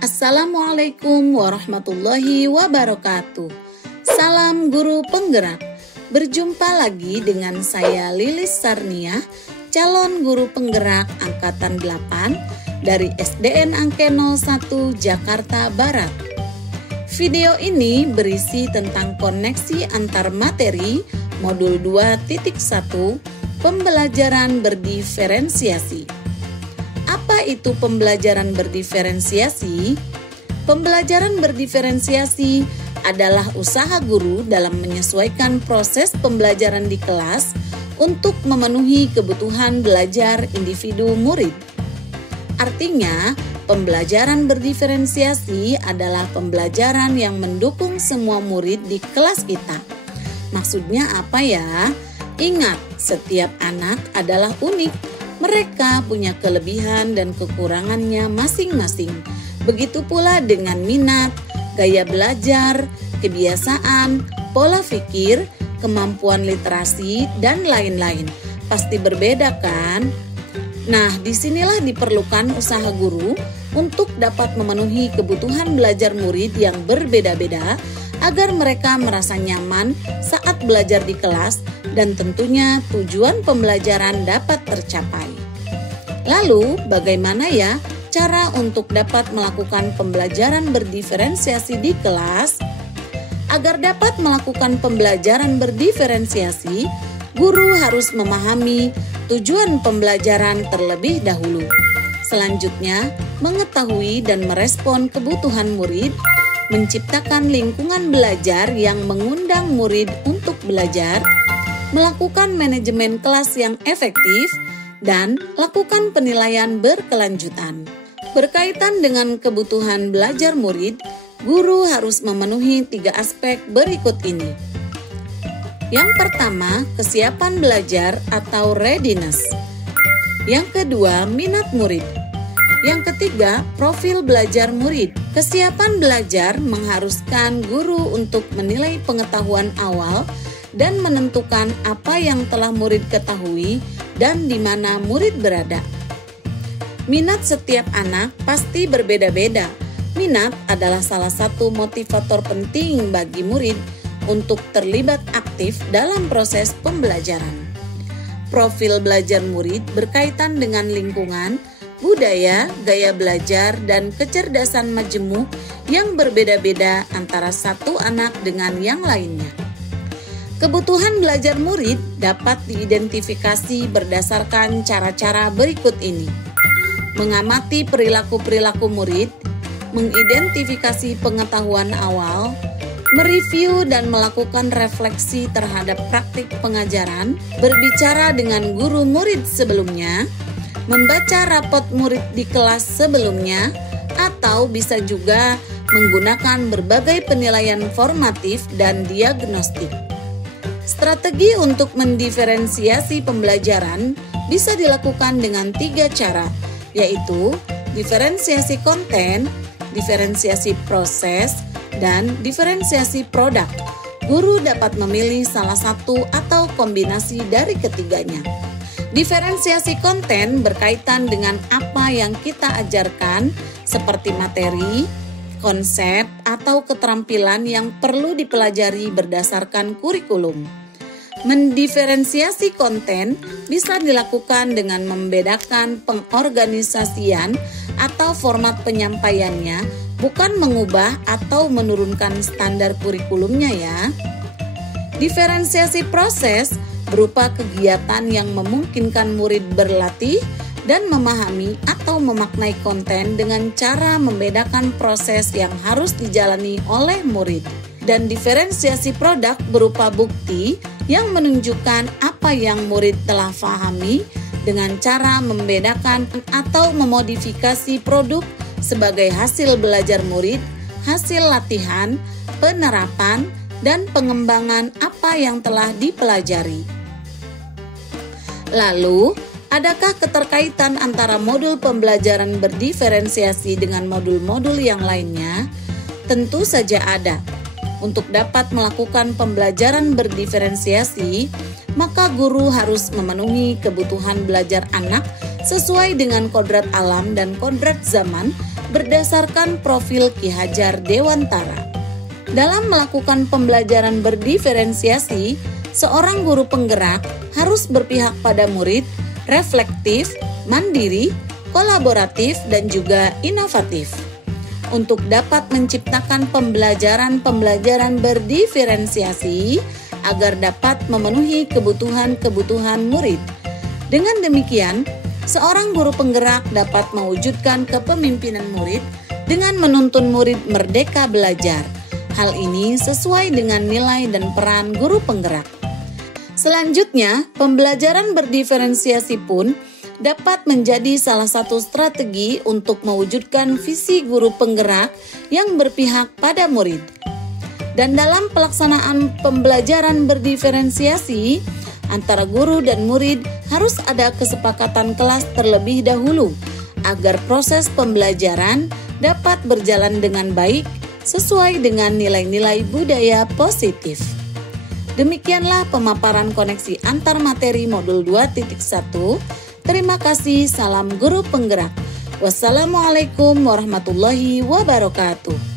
Assalamualaikum warahmatullahi wabarakatuh. Salam guru penggerak. Berjumpa lagi dengan saya Lilis Sarnia, calon guru penggerak angkatan 8 dari SDN Angke 01 Jakarta Barat. Video ini berisi tentang koneksi antar materi modul 2.1 pembelajaran berdiferensiasi. Apa itu pembelajaran berdiferensiasi? Pembelajaran berdiferensiasi adalah usaha guru dalam menyesuaikan proses pembelajaran di kelas untuk memenuhi kebutuhan belajar individu murid. Artinya, pembelajaran berdiferensiasi adalah pembelajaran yang mendukung semua murid di kelas kita. Maksudnya apa ya? Ingat, setiap anak adalah unik. Mereka punya kelebihan dan kekurangannya masing-masing. Begitu pula dengan minat, gaya belajar, kebiasaan, pola pikir, kemampuan literasi, dan lain-lain. Pasti berbeda kan? Nah, disinilah diperlukan usaha guru untuk dapat memenuhi kebutuhan belajar murid yang berbeda-beda agar mereka merasa nyaman saat belajar di kelas dan tentunya tujuan pembelajaran dapat tercapai. Lalu, bagaimana ya cara untuk dapat melakukan pembelajaran berdiferensiasi di kelas? Agar dapat melakukan pembelajaran berdiferensiasi, guru harus memahami tujuan pembelajaran terlebih dahulu. Selanjutnya, mengetahui dan merespon kebutuhan murid, menciptakan lingkungan belajar yang mengundang murid untuk belajar, melakukan manajemen kelas yang efektif, dan lakukan penilaian berkelanjutan. Berkaitan dengan kebutuhan belajar murid, guru harus memenuhi 3 aspek berikut ini. Yang pertama, kesiapan belajar atau readiness. Yang kedua, minat murid. Yang ketiga, profil belajar murid. Kesiapan belajar mengharuskan guru untuk menilai pengetahuan awal dan menentukan apa yang telah murid ketahui dan di mana murid berada. Minat setiap anak pasti berbeda-beda. Minat adalah salah satu motivator penting bagi murid untuk terlibat aktif dalam proses pembelajaran. Profil belajar murid berkaitan dengan lingkungan, budaya, gaya belajar, dan kecerdasan majemuk yang berbeda-beda antara satu anak dengan yang lainnya. Kebutuhan belajar murid dapat diidentifikasi berdasarkan cara-cara berikut ini. Mengamati perilaku-perilaku murid, mengidentifikasi pengetahuan awal, mereview dan melakukan refleksi terhadap praktik pengajaran, berbicara dengan guru murid sebelumnya, membaca rapot murid di kelas sebelumnya, atau bisa juga menggunakan berbagai penilaian formatif dan diagnostik. Strategi untuk mendiferensiasi pembelajaran bisa dilakukan dengan 3 cara, yaitu diferensiasi konten, diferensiasi proses, dan diferensiasi produk. Guru dapat memilih salah satu atau kombinasi dari ketiganya. Diferensiasi konten berkaitan dengan apa yang kita ajarkan seperti materi, konsep, atau keterampilan yang perlu dipelajari berdasarkan kurikulum. Mendiferensiasi konten bisa dilakukan dengan membedakan pengorganisasian atau format penyampaiannya, bukan mengubah atau menurunkan standar kurikulumnya ya. Diferensiasi proses berupa kegiatan yang memungkinkan murid berlatih dan memahami atau memaknai konten dengan cara membedakan proses yang harus dijalani oleh murid. Dan diferensiasi produk berupa bukti yang menunjukkan apa yang murid telah pahami dengan cara membedakan atau memodifikasi produk sebagai hasil belajar murid, hasil latihan, penerapan, dan pengembangan apa yang telah dipelajari. Lalu, adakah keterkaitan antara modul pembelajaran berdiferensiasi dengan modul-modul yang lainnya? Tentu saja ada. Untuk dapat melakukan pembelajaran berdiferensiasi, maka guru harus memenuhi kebutuhan belajar anak sesuai dengan kodrat alam dan kodrat zaman berdasarkan profil Ki Hajar Dewantara. Dalam melakukan pembelajaran berdiferensiasi, seorang guru penggerak harus berpihak pada murid, reflektif, mandiri, kolaboratif, dan juga inovatif. Untuk dapat menciptakan pembelajaran berdiferensiasi agar dapat memenuhi kebutuhan murid. Dengan demikian, seorang guru penggerak dapat mewujudkan kepemimpinan murid dengan menuntun murid merdeka belajar. Hal ini sesuai dengan nilai dan peran guru penggerak. Selanjutnya, pembelajaran berdiferensiasi pun dapat menjadi salah satu strategi untuk mewujudkan visi guru penggerak yang berpihak pada murid. Dan dalam pelaksanaan pembelajaran berdiferensiasi, antara guru dan murid harus ada kesepakatan kelas terlebih dahulu agar proses pembelajaran dapat berjalan dengan baik sesuai dengan nilai-nilai budaya positif. Demikianlah pemaparan koneksi antar materi modul 2.1. Terima kasih, salam guru penggerak. Wassalamualaikum warahmatullahi wabarakatuh.